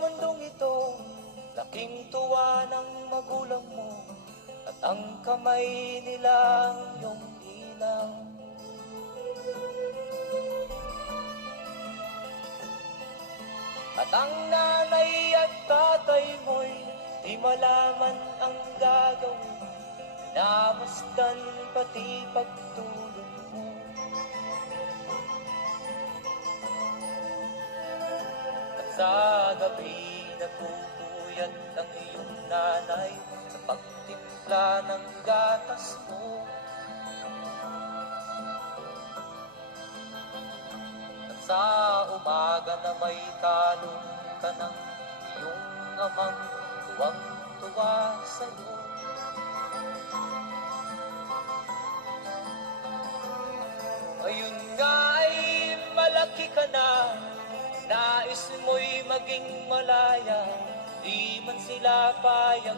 mundong ito, laking tuwa ng magulang mo, at ang kamay nilang iyong ilang. At ang nanay at tatay mo'y di malaman ang gagawin, namasdan pati pagtulog mo. At sa gabi nagpupuyat ang iyong nanay sa pagtimpla ng gatas mo. At sa umaga na may kalong ka ng iyong amang tuwang-tuwa sa'yo. Ngayon nga ay malaki ka na, nais mo'y maging malaya, di man sila payag